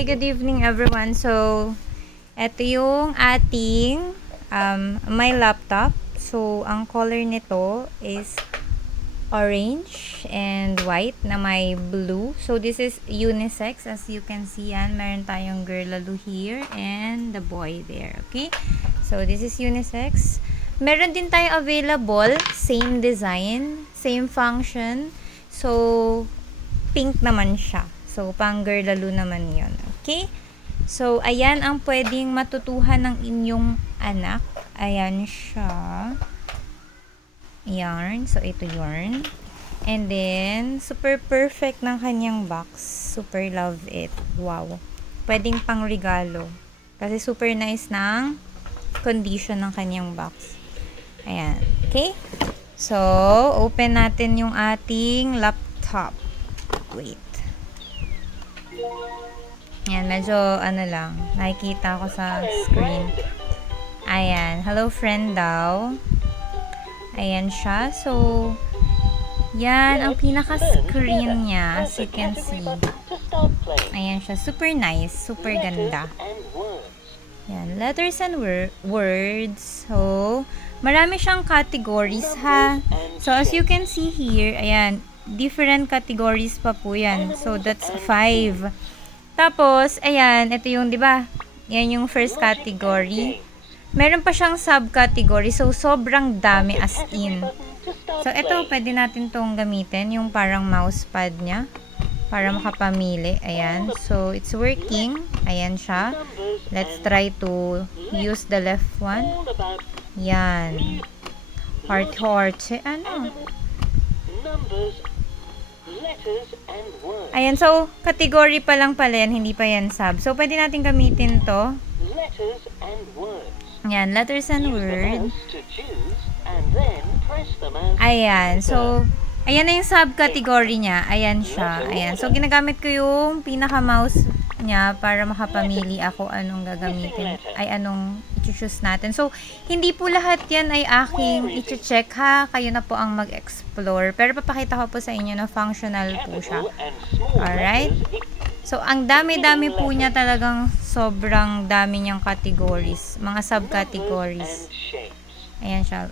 Hi, good evening everyone. So, ito yung ating my laptop. So, ang color nito is orange and white na may blue. So, this is unisex. As you can see yan, meron tayong girl lalo here and the boy there. Okay? So, this is unisex. Meron din tayo available, same design, same function. So, pink naman siya. So, pang girl lalo naman yun. Okay? So, ayan ang pwedeng matutuhan ng inyong anak. Ayan siya. Yarn. So, ito yarn. And then, super perfect ng kanyang box. Super love it. Wow. Pwedeng pang regalo. Kasi super nice ng condition ng kanyang box. Ayan. Okay? So, open natin yung ating laptop. Wait. Ayan, medyo ano lang. Nakikita ko sa screen. Ayan. Hello friend daw. Ayan siya. So, yan ang pinaka-screen niya. As you can see. Ayan siya. Super nice. Super ganda. Ayan. Letters and words. So, marami siyang categories ha. So, as you can see here, ayan. Different categories pa po yan. So, that's 5. Tapos, ayan, ito yung, di ba? Yan yung first category. Meron pa siyang subcategory. So, sobrang dami as in. So, ito, pwede natin tong gamitin. Yung parang mousepad niya. Para makapamili. Ayan. So, it's working. Ayan siya. Let's try to use the left one. Yan. Heart. Ano? Ayan, so, category pa lang pala yan, hindi pa yan sub. So, pwede natin gamitin to. Ayan, letters and words. Ayan, so, ayan na yung subcategory niya. Ayan siya. Ayan, so, ginagamit ko yung pinaka-mouse niya para makapamili ako anong gagamitin. Ay, anong i-choose natin. So, hindi po lahat yan ay aking i-check ha. Kayo na po ang mag-explore. Pero papakita ko po sa inyo na functional po siya. Alright? So, ang dami-dami po niya talagang sobrang dami niyang categories. Mga subcategories. Ayan siya.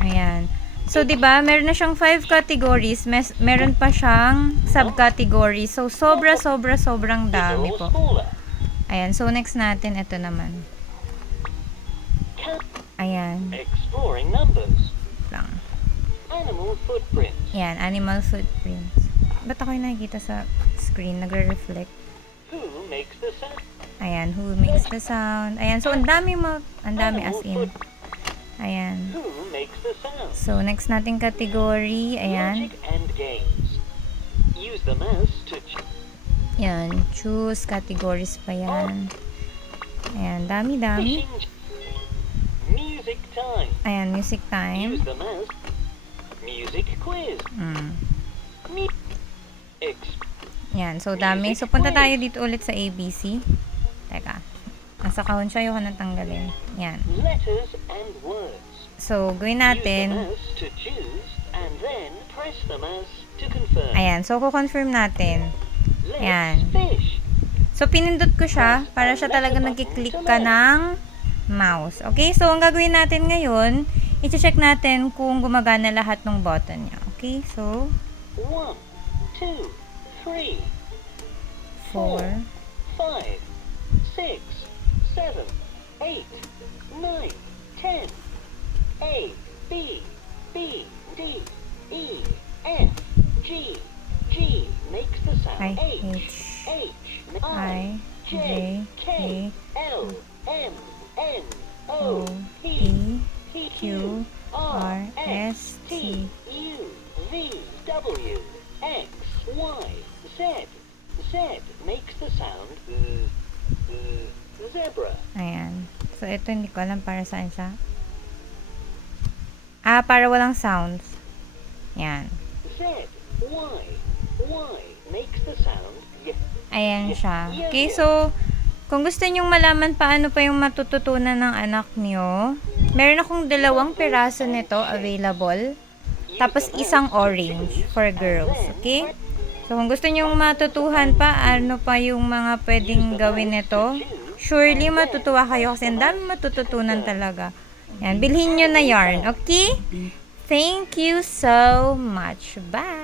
Ayan. So, 'di ba? Meron na siyang 5 categories, meron pa siyang subcategories. So, sobrang dami po. Ayan. So, next natin ito naman. Ayan. Exploring numbers. Lang. Animal footprints. Ayan, animal footprints. Ba't ako yung nakikita sa screen? Nagre-reflect. Who makes the sound? Ayan, who makes the sound. Ayan, so ang dami as in. Ayan. Who makes the sound? So, next nating category. Ayan. Logic and games. Use the mouse to Ayan, choose categories pa yan. Ayan, dami. Music time. Ayan, music time. Use the mouse. Music quiz. Ayan, so dami. So, punta tayo dito ulit sa ABC. Teka. Nasa kahon siya, ayoko nang tanggalin. Ayan. Letters and words. So, gawin Use the natin. mouse to choose and then press the mouse to confirm. Ayan, so kukonfirm natin. Let's Ayan. fish. So, pinindot ko siya para siya talaga nagkiklik ka ng mouse. Okay? So, ang gagawin natin ngayon, i-check natin kung gumagana lahat ng button niya. Okay? So, 1, 2, 3, 4. 5, 6, 7, 8, 9, 10. A, B, B, D, E, F, G, G makes the sound H, I, J, K, L, M, N, O, O, P, P, Q, R, S, T. U, V, W, X, Y, Z. Z makes the sound zebra. Ayan. So, ito hindi ko alam para saan siya. Para walang sounds. Yan. Z, Y, Y makes the sound Ayan siya. Okay, so, kung gusto nyong malaman paano pa yung matututunan ng anak nyo, meron akong 2 piraso nito available. Tapos, isang orange for girls. Okay? So, kung gusto nyong matutuhan pa, ano pa yung mga pwedeng gawin nito, surely matutuwa kayo kasi ang dami matututunan talaga. Yan, bilhin nyo na yarn, okay? Thank you so much. Bye!